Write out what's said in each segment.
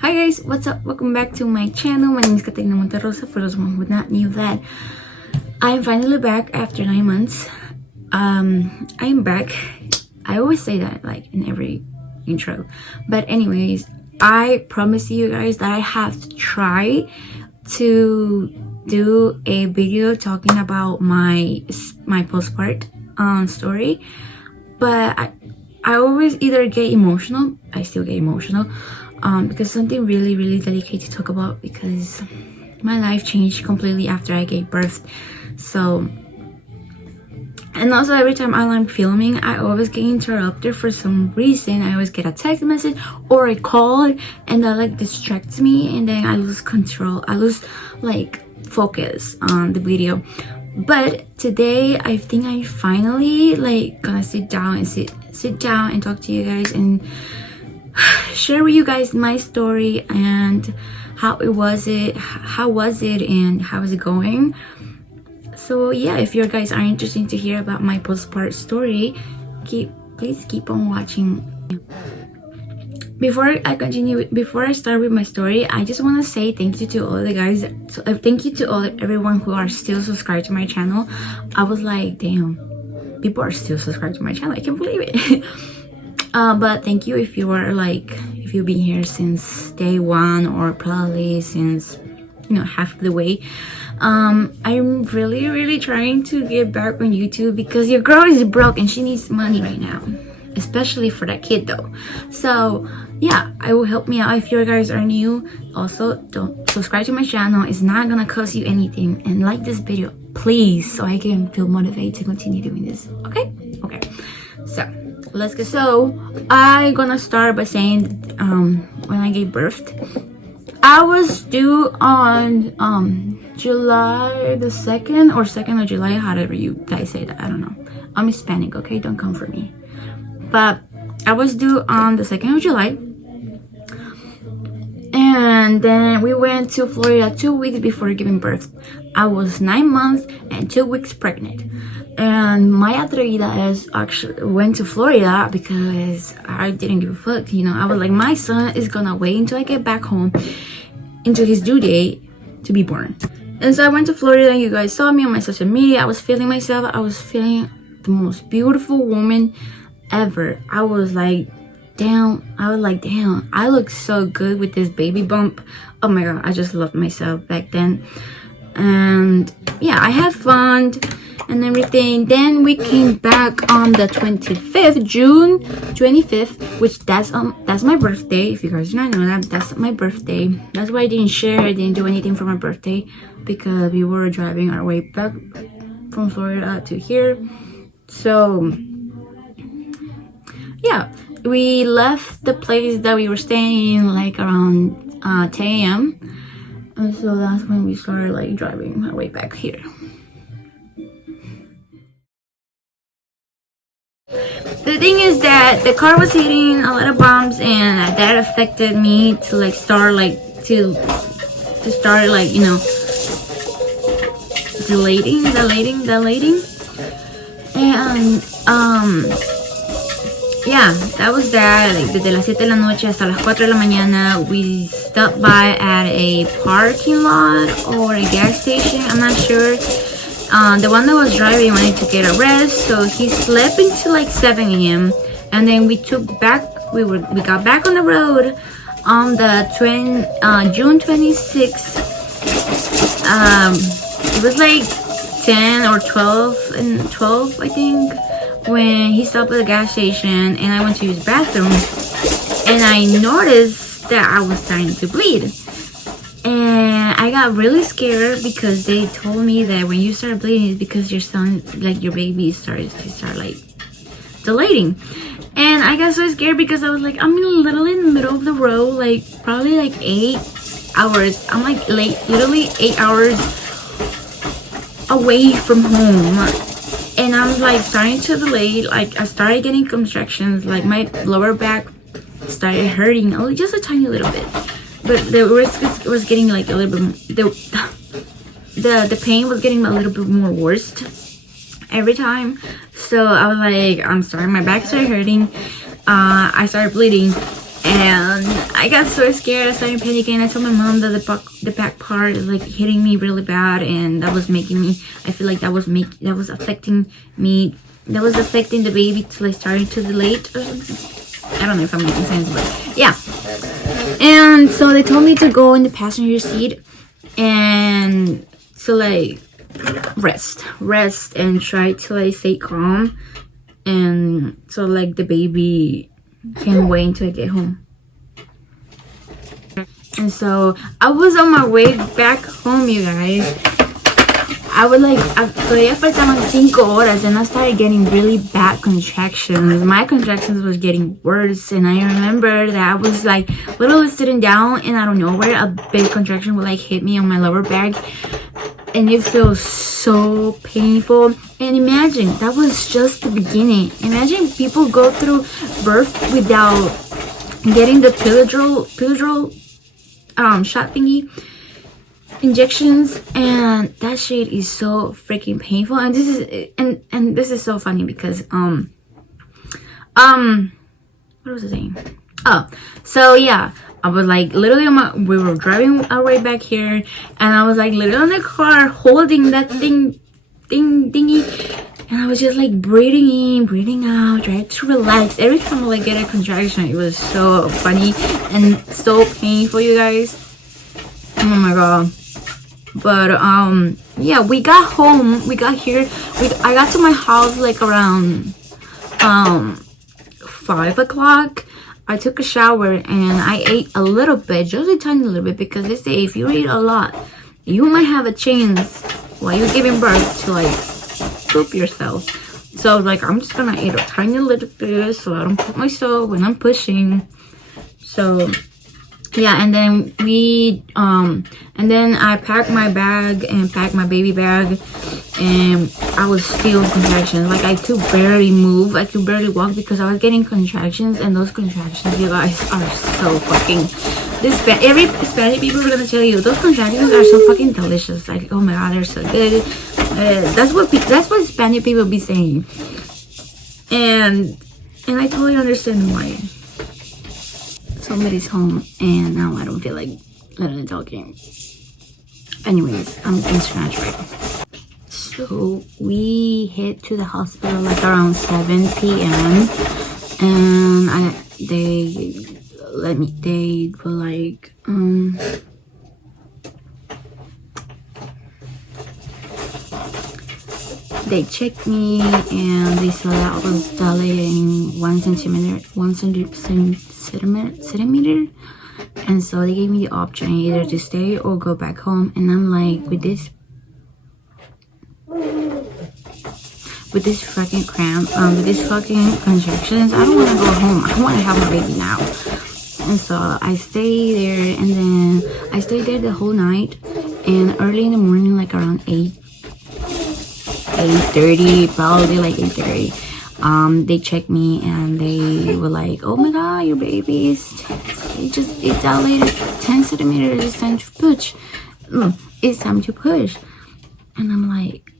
Hi guys, what's up? Welcome back to my channel. My name is Katarina Monterrosa. For those who not knew that, I'm finally back after 9 months. I'm back. I always say that like in every intro, but anyways, I promise you guys that I have tried to do a video talking about my postpartum story, but I always either get emotional. I still get emotional because something really delicate to talk about, because my life changed completely after I gave birth. So, and also every time I'm filming, I always get interrupted for some reason. I always get a text message or a call, and that like distracts me, and then I lose control. I lose like focus on the video. But today I think I finally like gonna sit down and talk to you guys and share with you guys my story and how was it and how is it going. So yeah, if you guys are interested to hear about my postpartum story, please keep on watching. Before I start with my story, I just want to say thank you to all the guys. Thank you to everyone who are still subscribed to my channel. I was like, damn, people are still subscribed to my channel. I can't believe it. But thank you if you've been here since day one, or probably since half of the way. I'm really trying to get back on YouTube because your girl is broke and she needs money right now, especially for that kid though. So yeah, I will help me out. If you guys are new, also don't subscribe to my channel. It's not gonna cost you anything, and like this video please, so I can feel motivated to continue doing this. Okay, so let's get. So I'm gonna start by saying when I gave birth, I was due on July the 2nd or 2nd of July, however you guys say that. I don't know, I'm Hispanic, okay, don't come for me. But I was due on the 2nd of July, and then we went to Florida 2 weeks before giving birth. I was 9 months and 2 weeks pregnant, and my atrevida is actually went to Florida because I didn't give a fuck. I was like, my son is gonna wait until I get back home, until his due date to be born. And so I went to Florida. You guys saw me on my social media. I was feeling myself. I was feeling the most beautiful woman ever. I was like, damn, I look so good with this baby bump. Oh my god, I just loved myself back then. And yeah, I had fun and everything. Then we came back on the 25th, June 25th, which that's my birthday. If you guys do not know that, that's my birthday. That's why I didn't share. I didn't do anything for my birthday, because we were driving our way back from Florida to here. So yeah, we left the place that we were staying in like around 10 a.m. and so that's when we started like driving our way back here. The thing is that the car was hitting a lot of bumps, and that affected me to like start like to start like delating, and yeah, that was that. Like, desde las 7 de la noche hasta las 4 de la mañana, we stopped by at a parking lot or a gas station, I'm not sure. The one that was driving wanted to get a rest, so he slept until like 7 a.m. and then we got back on the road on the June 26th. It was like 10 or 12 I think, when he stopped at the gas station, and I went to use the bathroom, and I noticed that I was starting to bleed, and I got really scared because they told me that when you start bleeding it's because your son, like your baby, started to start like dilating. And I got so scared because I was like, I'm literally in the middle of the road, like probably like 8 hours. I'm like literally 8 hours away from home, and I'm like starting to delay. Like I started getting contractions, like my lower back started hurting just a tiny little bit, but the risk was getting like a little bit, the pain was getting a little bit more worse every time. So I was like, I'm sorry, my back started hurting, I started bleeding, and I got so scared. I started panicking. I told my mom that the back part is like hitting me really bad, and that was making me. I feel like that was affecting me. That was affecting the baby till I started to dilate or something. I don't know if I'm making sense, but yeah. And so they told me to go in the passenger seat and to like rest and try to like stay calm, and so like the baby can wait until I get home. And so I was on my way back home, you guys. I would like, todavía faltaban 5 horas, and I started getting really bad contractions. My contractions was getting worse, and I remember that I was like literally sitting down, and out of nowhere a big contraction would like hit me on my lower back, and it feels so painful. And imagine that was just the beginning. Imagine people go through birth without getting the epidural shot thingy injections, and that shit is so freaking painful. And this is and this is so funny because what was I saying? Oh, so yeah, I was like literally we were driving our way back here, and I was like literally in the car holding that thingy, and I was just like breathing in, breathing out, trying to relax. Every time I like get a contraction, it was so funny and so painful, you guys. Oh my god. But yeah, we got home, we got here, I got to my house like around 5 o'clock. I took a shower and I ate a little bit, just a tiny little bit, because they say if you eat a lot, you might have a chance while you're giving birth to like poop yourself. So I was like, I'm just gonna eat a tiny little bit so I don't put myself when I'm pushing. So yeah, and then and then I packed my bag and packed my baby bag, and I was still in contractions. Like I could barely move, I could barely walk because I was getting contractions, and those contractions, you guys, are so fucking. Every Spanish people are gonna tell you those contractions are so fucking delicious. Like, oh my god, they're so good. That's what Spanish people be saying, and I totally understand why. Somebody's home, and now I don't feel like literally talking. Anyways, I'm in Spanish right now. So we head to the hospital like around 7 p.m. and they were like they checked me, and they said I was dilating 1 centimeter, and so they gave me the option either to stay or go back home. And I'm like, with this fucking cramp, with this fucking contractions, I don't want to go home. I want to have my baby now. And so I stayed there, and then I stayed there the whole night, and early in the morning, like around 8:30, probably like 8:30, they checked me, and they were like, oh my god, your baby is it's dilated 10 centimeters, it's time to push. It's time to push. And I'm like,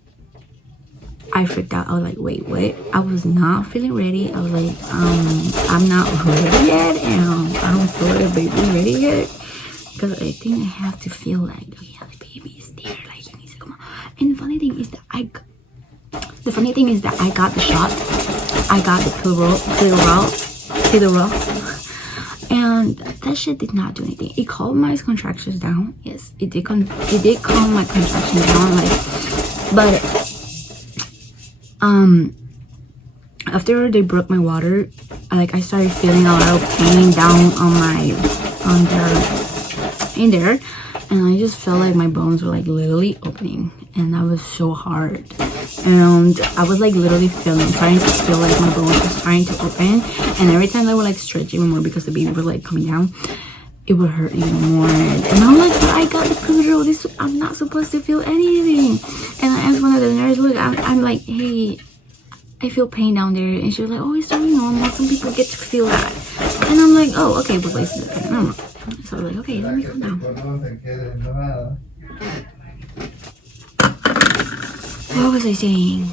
I freaked out. I was like, wait, what? I was not feeling ready. I was like, I'm not ready yet, and I don't feel like the baby's ready yet, because I think I have to feel like, oh yeah, the baby is there, like he needs to come out. And the funny thing is that I got the shot, I got the epidural, and that shit did not do anything. It calmed my contractions down. Yes, it did calm my contractions down, like, but after they broke my water, I started feeling a lot of pain down in there, and I just felt like my bones were like literally opening, and that was so hard. And I was like literally starting to feel like my bones were starting to open, and every time they were like stretching more because the baby was like coming down, it would hurt even more. And I'm like, but I got the epidural, I'm not supposed to feel anything. And I asked one of the nurses, look, I'm like, hey, I feel pain down there, and she was like, oh, it's totally normal, some people get to feel that. And I'm like, oh, okay, but this is okay, normal. So I was like, okay, let me calm down. What was I saying?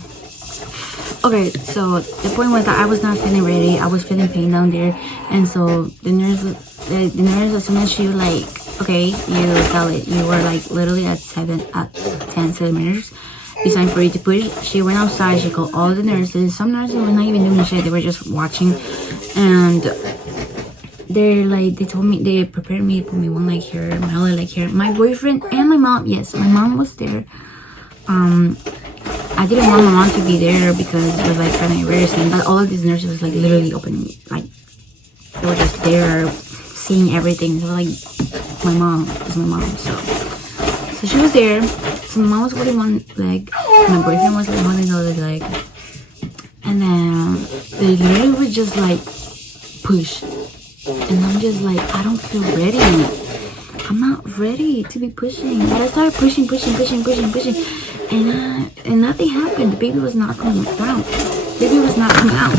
Okay, so the point was that I was not feeling ready. I was feeling pain down there, and so the nurse the nurse, as soon as she was like, okay, you tell it, you were like literally at 10 centimeters. It's time for you to push. She went outside. She called all the nurses. Some nurses were not even doing shit. They were just watching, and they told me, they prepared me to put me one leg here, my other leg here. My boyfriend and my mom. Yes, my mom was there. I didn't want my mom to be there because it was like kind of embarrassing. But all of these nurses was like literally open, like they were just there, seeing everything. So like my mom is my mom, so she was there. So my mom was holding one leg, my boyfriend was holding the other leg, and then they literally would just like push, and I'm just like, I don't feel ready. I'm not ready to be pushing. But I started pushing, and nothing happened. The baby was not coming out. The baby was not coming out.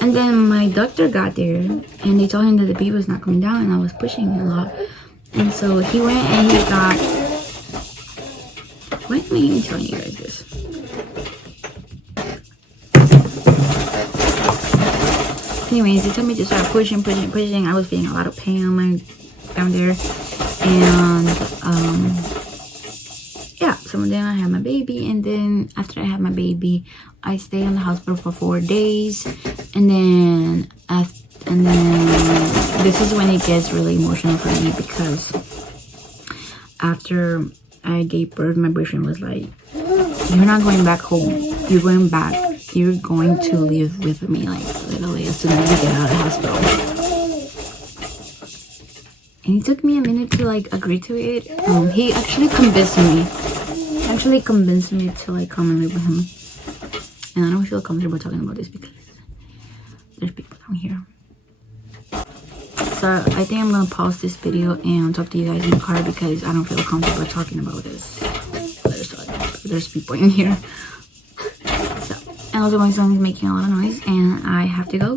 And then my doctor got there, and they told him that the baby was not coming down, and I was pushing a lot. And so he went and he got. Why am I even telling you guys this? Anyways, they told me to start pushing. I was feeling a lot of pain on my down there, and yeah. So then I had my baby, and then after I had my baby, I stayed in the hospital for 4 days, and then this is when it gets really emotional for me, because after I gave birth, my boyfriend was like, "You're not going back home. You're going back. You're going to live with me, like literally as soon as you get out of the hospital." And it took me a minute to like agree to it. He actually convinced me to like come and live with him. And I don't feel comfortable talking about this because there's people down here. So I think I'm gonna pause this video and talk to you guys in the car because I don't feel comfortable talking about this. There's people in here. So, and also my son is making a lot of noise, and I have to go.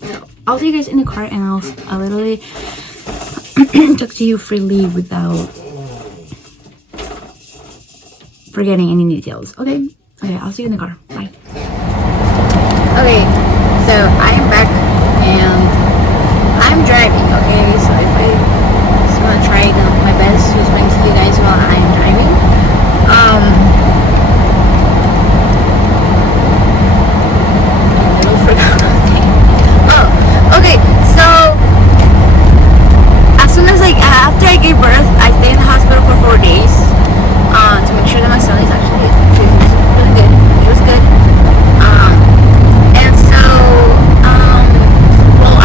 So I'll see you guys in the car, and I'll literally talk to you freely without forgetting any details. Okay, I'll see you in the car. Bye. Okay, so I am back and I'm driving. Okay, so if I just gonna try my best to explain to you guys while I am driving. I literally forgot what I was saying. Oh, okay. So as soon as after I gave birth, I stayed in the hospital for 4 days to make sure that my son is actually really good. He was good. And so well,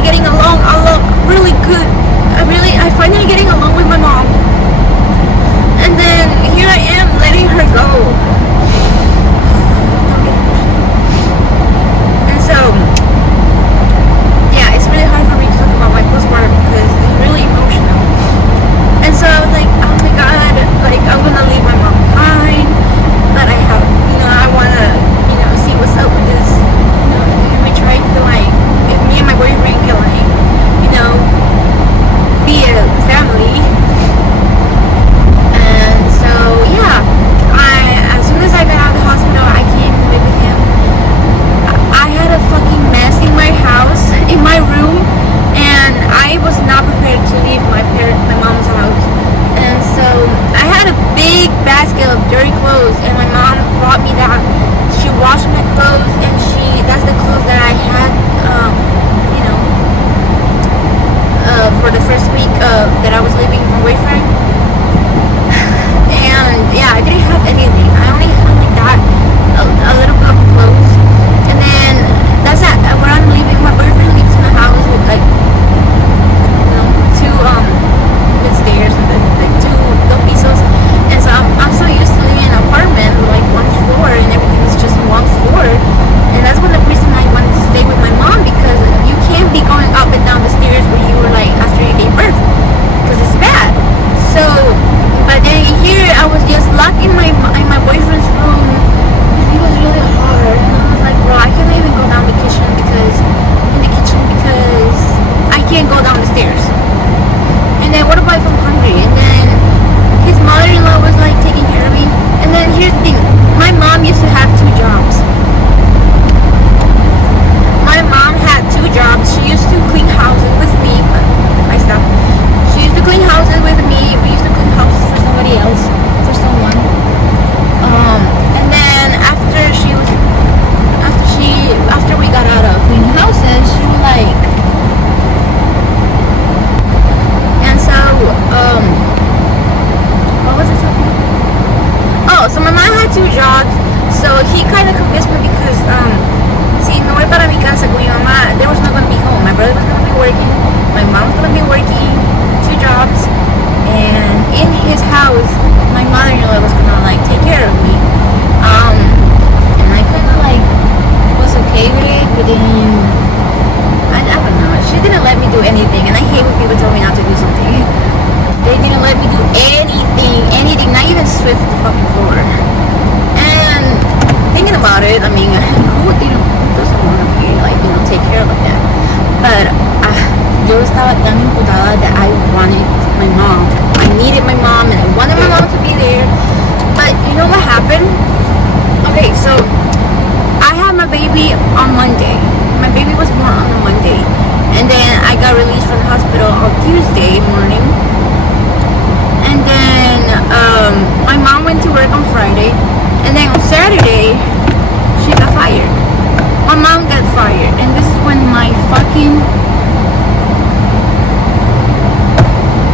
finally getting along really good. I finally getting along with my mom. And then here I am letting her go. And so, yeah, it's really hard for me to talk about my postpartum because it's really emotional. And so I was like, oh my god, like I'm gonna leave my mom behind, but I have, I wanna, see what's up with this, and we try to like, if me and my boyfriend can like, be a family. And so yeah, as soon as I got out of the hospital, I came to live with him. I had a fucking mess in my house, in my room, and I was not prepared to leave my mom's house. And so I had a big basket of dirty clothes, and my mom brought me that. She washed my clothes, and that's the clothes that I had, for the first week that I was living with my boyfriend. And yeah, I didn't have anything. I only had like that, a little bit of clothes. And then that's at where I'm leaving. My boyfriend leaves my house with like, two with stairs and then like two pisos. And so I'm so used to living in an apartment with like one floor and everything is just one floor. And that's one of the reasons I wanted to stay with my mom, because you can't be going up and down the stairs where you were like after you gave birth, because it's bad. So, but then here I was just locked in my boyfriend's room, and it was really hard. And I was like, bro, I can't even go down the kitchen because I can't go down the stairs. And then what about if I'm hungry? And then his mother-in-law was like taking care of me. And then here's the thing, my mom used to have 2 jobs. My mom had 2 jobs. She used to clean houses with me. I stopped. She used to clean houses with me. We used to clean houses for somebody else, for someone. And then after we got out of cleaning houses, she was like, and so what was I talking about? Oh, so my mom had 2 jobs. So he kind of convinced me because si me voy para mi casa con mi mamá, there was not going to be home. My brother was going to be working, my mom was going to be working, 2 jobs, and in his house, my mother-in-law was going to like take care of me. And I kind of like was okay with it, but then I don't know. She didn't let me do anything, and I hate when people tell me not to do something. They didn't let me do anything, not even sweep the fucking floor. And thinking about it, I mean, who doesn't want to be like, take care of that? But yo estaba tan imputada that I wanted my mom. I needed my mom, and I wanted my mom to be there. But you know what happened? Okay, so I had my baby on Monday. My baby was born on a Monday, and then I got released from the hospital on Tuesday morning. And then my mom went to work on Friday, and then on Saturday she got fired. My mom got fired, and this is when my fucking,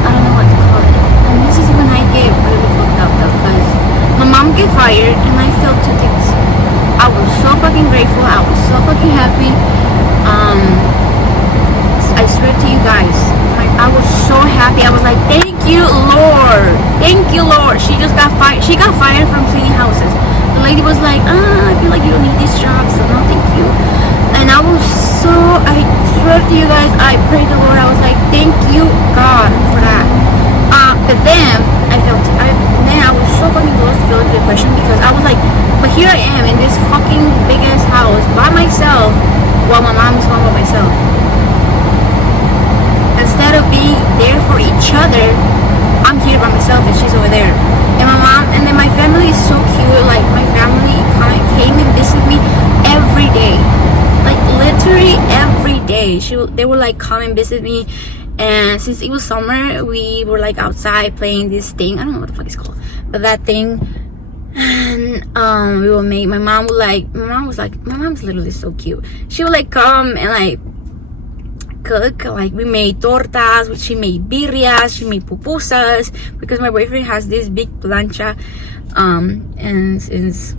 I don't know what to call it. And this is when I get really fucked up though, because my mom got fired, and I felt 2 things. I was so fucking grateful. I was so fucking happy. I swear to you guys, I was so happy. I was like, thank you, Lord. Thank you, Lord. She just got fired. She got fired from cleaning houses. The lady was like, I feel like you don't need this job, so no, thank you. And I swear to you guys, I prayed the Lord. I was like, thank you, God, for that. But then I was so fucking close to feeling depression, because I was like, but here I am in this fucking big ass house by myself, while my mom is home by myself. Instead of being there for each other, I'm here by myself and she's over there. And my mom, and then my family is so cute. Like, my family came and visited me every day. Like, literally every day. They would like come and visit me. And since it was summer, we were like outside playing this thing. I don't know what the fuck it's called, but that thing. And we would make, my mom's literally so cute. She would like come and like cook. Like, we made tortas, she made birrias, she made pupusas, because my boyfriend has this big plancha, and since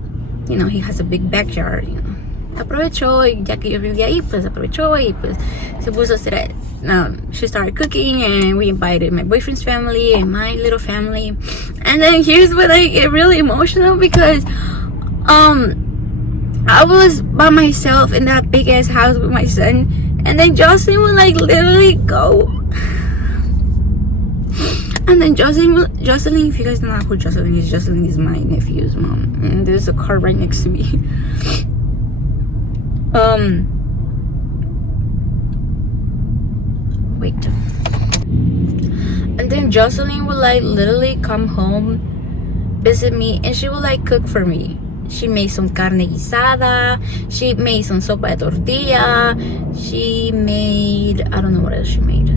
he has a big backyard, aprovechó, y ya que yo vivía ahí, pues aprovechó y pues se puso a hacer, she started cooking, and we invited my boyfriend's family and my little family. And then here's when I get really emotional, because I was by myself in that big ass house with my son, and then Jocelyn would like literally go. And then Jocelyn, if you guys don't know who Jocelyn is my nephew's mom. And there's a car right next to me. Wait. And then Jocelyn would like literally come home, visit me, and she would like cook for me. She made some carne guisada. She made some sopa de tortilla. She made, I don't know what else she made.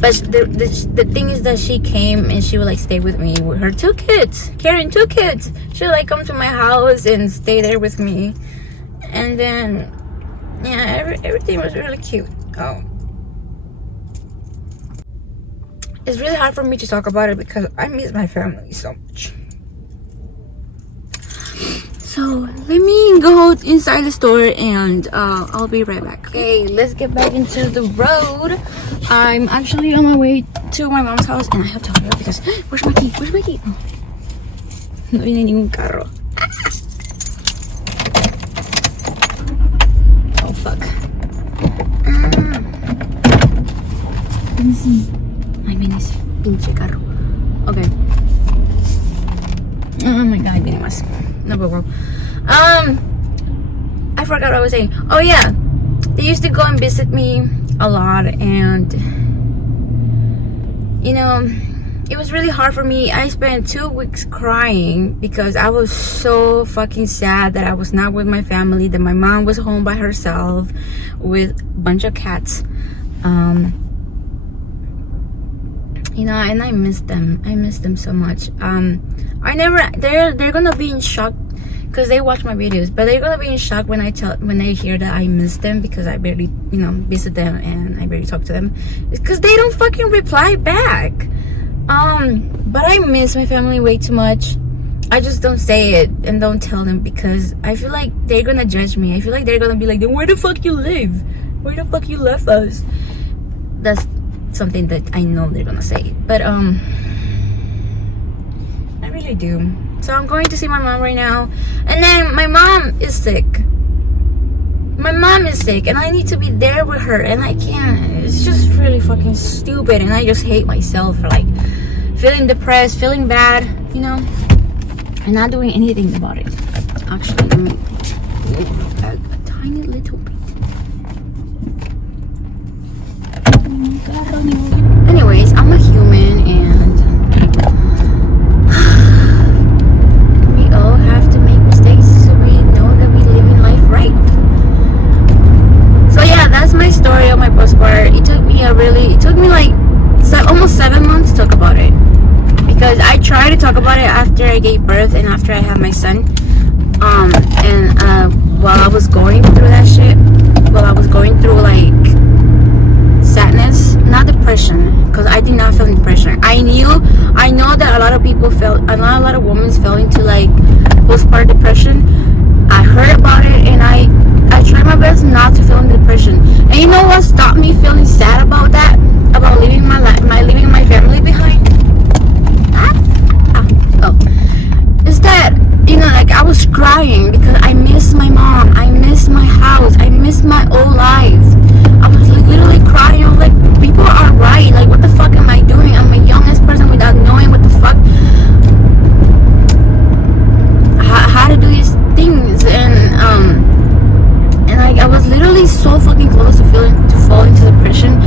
But the thing is that she came and she would like stay with me with her 2 kids, carrying 2 kids. She would like come to my house and stay there with me. And then, yeah, everything was really cute. It's really hard for me to talk about it because I miss my family so much. So let me go inside the store and I'll be right back. Okay, let's get back into the road. I'm actually on my way to my mom's house and I have to hurry up because where's my key? Where's my key? No viene ningún carro. Oh fuck. Let me see. Ahí viene ese pinche carro. Okay. Oh my god, viene más. No, but well. I forgot what I was saying. Oh yeah, they used to go and visit me a lot, and you know, it was really hard for me. I spent 2 weeks crying because I was so fucking sad that I was not with my family, that my mom was home by herself with a bunch of cats. You know, and I miss them. I miss them so much. They're gonna be in shock because they watch my videos, but they're gonna be in shock when they hear that I miss them, because I barely, you know, visit them and I barely talk to them. It's because they don't fucking reply back. But I miss my family way too much. I just don't say it and don't tell them because I feel like they're gonna judge me. I feel like they're gonna be like, then where the fuck you live? Where the fuck you left us? That's something that I know they're gonna say. But I really do. So I'm going to see my mom right now. And then my mom is sick. My mom is sick and I need to be there with her, and I can't. It's just really fucking stupid, and I just hate myself for like feeling depressed, feeling bad, you know, and not doing anything about it. Actually, let me move a tiny little bit. Anyways, I'm a human, and we all have to make mistakes so we know that we live in life right. So yeah, that's my story on my postpartum. It took me like almost 7 months to talk about it, because I tried to talk about it after I gave birth and after I had my son. While I was going through that shit, while I was going through like sadness, not depression, because I did not feel depression. I know that a lot of people a lot of women fell into like postpartum depression. I heard about it and I tried my best not to feel in depression. And you know what stopped me feeling sad about that? About leaving leaving my family behind? Is that, you know, like I was crying because I miss my mom, I miss my house, I miss my old life. I was like literally crying. I was like, people are right. Like, what the fuck am I doing? I'm a youngest person without knowing what the fuck, how to do these things. And like I was literally so fucking close to fall into depression.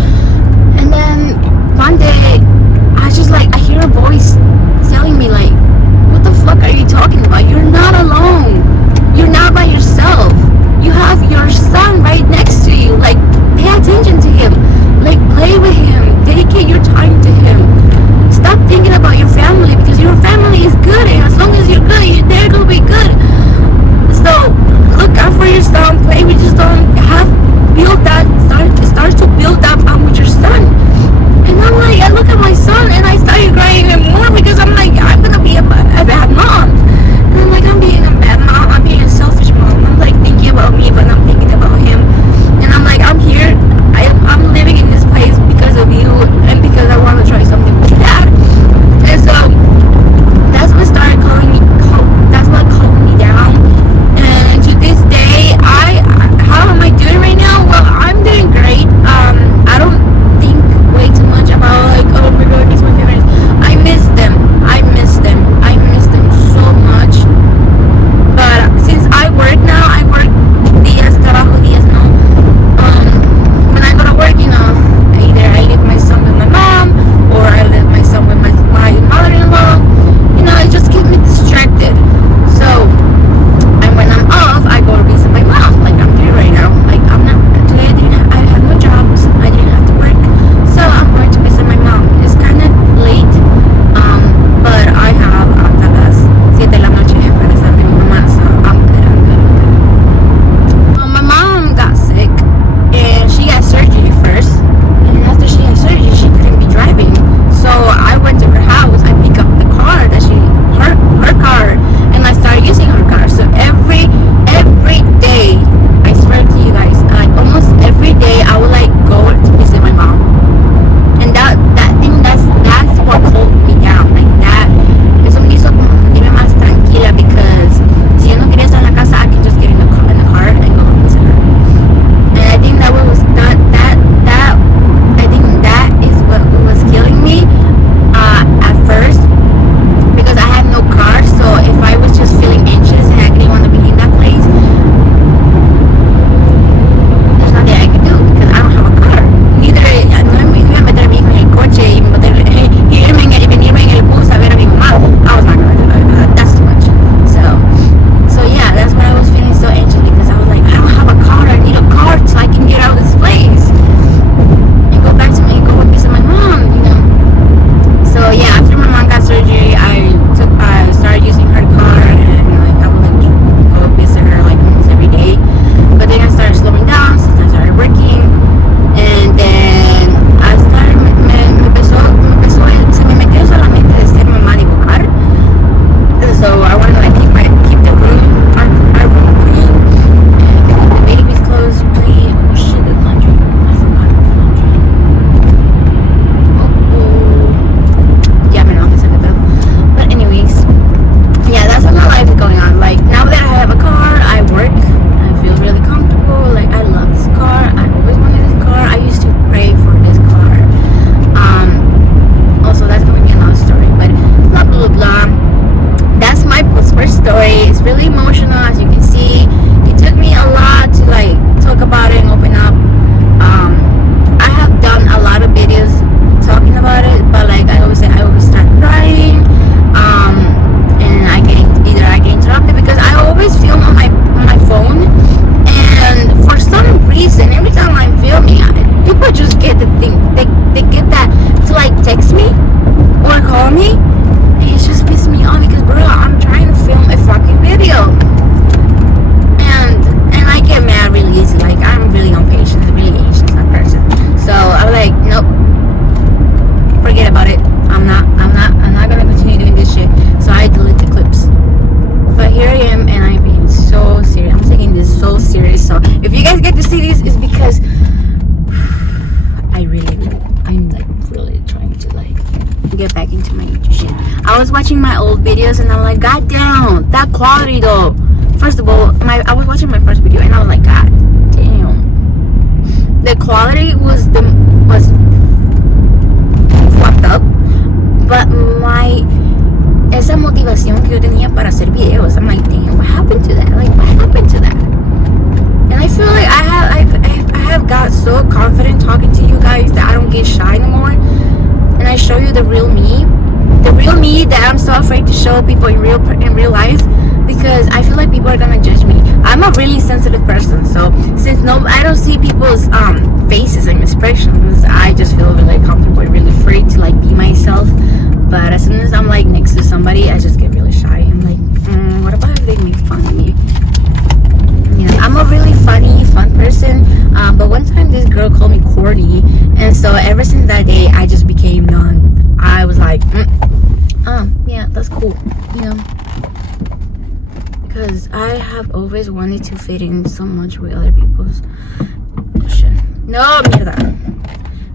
they get that to like text me or call me, and it just pisses me off because, bro, I'm trying to film a fucking video, and I get mad really easy. Like, I'm really impatient, really anxious, that person. So I'm like, nope, forget about it. I'm not gonna continue doing this shit. So I delete the clips. But here I am, and I'm being so serious. I'm taking this so serious. So if you guys get to see this, it's because I'm like really trying to like get back into my YouTube shit. I was watching my old videos, and I'm like, god damn, that quality though. First of all, I was watching my first video, and I was like, god damn, the quality was fucked up. But esa motivación que yo tenía para hacer videos, I'm like, damn, what happened to that? Like, what happened to that? And I feel like I have got so confident talking to you guys that I don't get shy anymore, and I show you the real me that I'm so afraid to show people in real life, because I feel like people are gonna judge me. I'm a really sensitive person, so since I don't see people's faces and expressions, I just feel really comfortable, really free to like be myself. But as soon as I'm like next to somebody, I just get really shy. I'm like, what about if they make fun of me? You know, I'm a really fun person. But one time this girl called me corny, and so ever since that day, I just became none. I was like, yeah, that's cool, you know, because I have always wanted to fit in so much with other people's shit. No, mierda.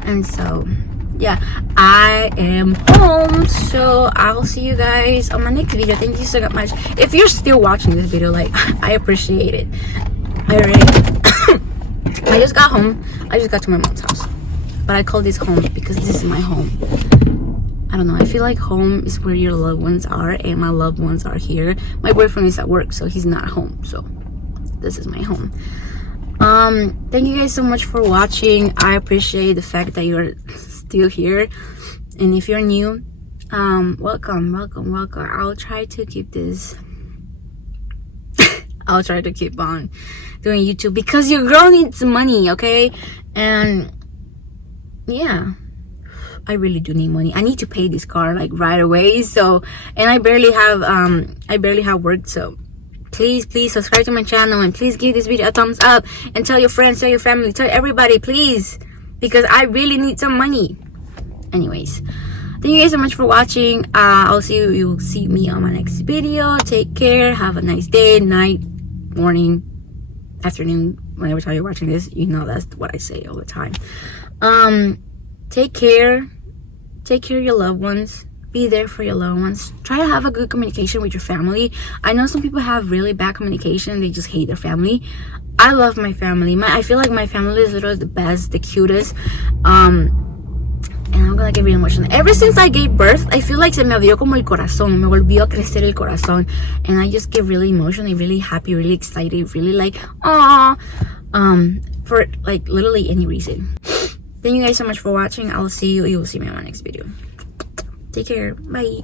And so, yeah, I am home, so I'll see you guys on my next video. Thank you so much. If you're still watching this video, like, I appreciate it. I just got home. I just got to my mom's house, but I call this home because this is my home. I don't know, I feel like home is where your loved ones are, and my loved ones are here. My boyfriend is at work, so he's not home, so this is my home. Thank you guys so much for watching. I appreciate the fact that you're still here, and if you're new, welcome. I'll try to keep this I'll try to keep on doing YouTube, because your girl needs money, okay? And yeah, I really do need money. I need to pay this car like right away. So, and I barely have work, so please subscribe to my channel, and please give this video a thumbs up, and tell your friends, tell your family, tell everybody, please, because I really need some money. Anyways, thank you guys so much for watching. You'll see me on my next video. Take care, have a nice day, night, morning, afternoon, whenever time you're watching this. You know that's what I say all the time. Take care of your loved ones. Be there for your loved ones. Try to have a good communication with your family. I know some people have really bad communication. They just hate their family. I love my family. I feel like my family is literally the best, the cutest. And I'm gonna get really emotional. Ever since I gave birth, I feel like se me abrió como el corazón. Me volvió a crecer el corazón. And I just get really emotional, really happy, really excited, really like, aww. For like literally any reason. Thank you guys so much for watching. I'll see you. You will see me on my next video. Take care. Bye.